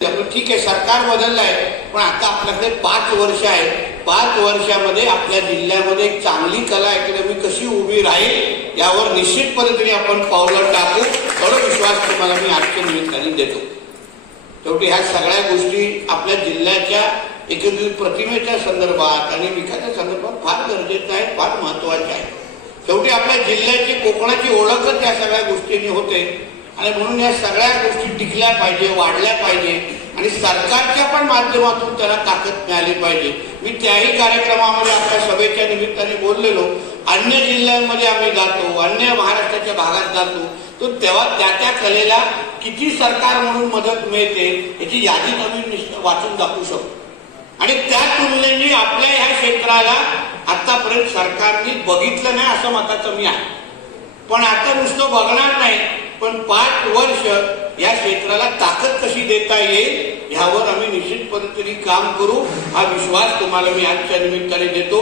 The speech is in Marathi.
ठीक आहे, सरकार बदललं आहे, पण आता आपल्याकडे 5 वर्ष आहे. 5 वर्षामध्ये आपल्या जिल्ह्यामध्ये एक चांगली कला अकॅडमी कशी उभी राहील यावर निश्चित पद्धतीने आपण पावलं टाकू, एवढा विश्वास तुम्हाला मी आजच्या निमित्ताने देतो. शेवटी ह्या सगळ्या गोष्टी आपल्या जिल्ह्याच्या एकत्रित प्रतिमेच्या संदर्भात आणि विकासाच्या संदर्भात फार गरजेचं आहे, फार महत्वाचे आहे. शेवटी आपल्या जिल्ह्याची कोकणाची ओळखच या सगळ्या गोष्टींनी होते आणि म्हणून या सगळ्या गोष्टी टिकल्या पाहिजे, वाढल्या पाहिजे आणि सरकारच्या पण माध्यमातून त्याला ताकद मिळाली पाहिजे. मी त्याही कार्यक्रमामध्ये आपल्या सभेच्या निमित्ताने बोललेलो. अन्य जिल्ह्यांमध्ये आम्ही जातो, अन्य महाराष्ट्राच्या भागात जातो, तो तेव्हा त्या कलेला किती सरकार म्हणून मदत मिळते याची यादी आम्ही वाचून दाखवू शकतो. आणि त्या तुलनेने आपल्या ह्या क्षेत्राला आतापर्यंत सरकारने बघितलं नाही असं मताचं मी आहे. पण आता नुसतं बघणार नाही, पण 5 वर्ष या क्षेत्राला ताकद कशी देता येईल यावर आम्ही निश्चित पद्धतीने काम करू, हा विश्वास तुम्हाला मी आजच्या निमित्ताने देतो.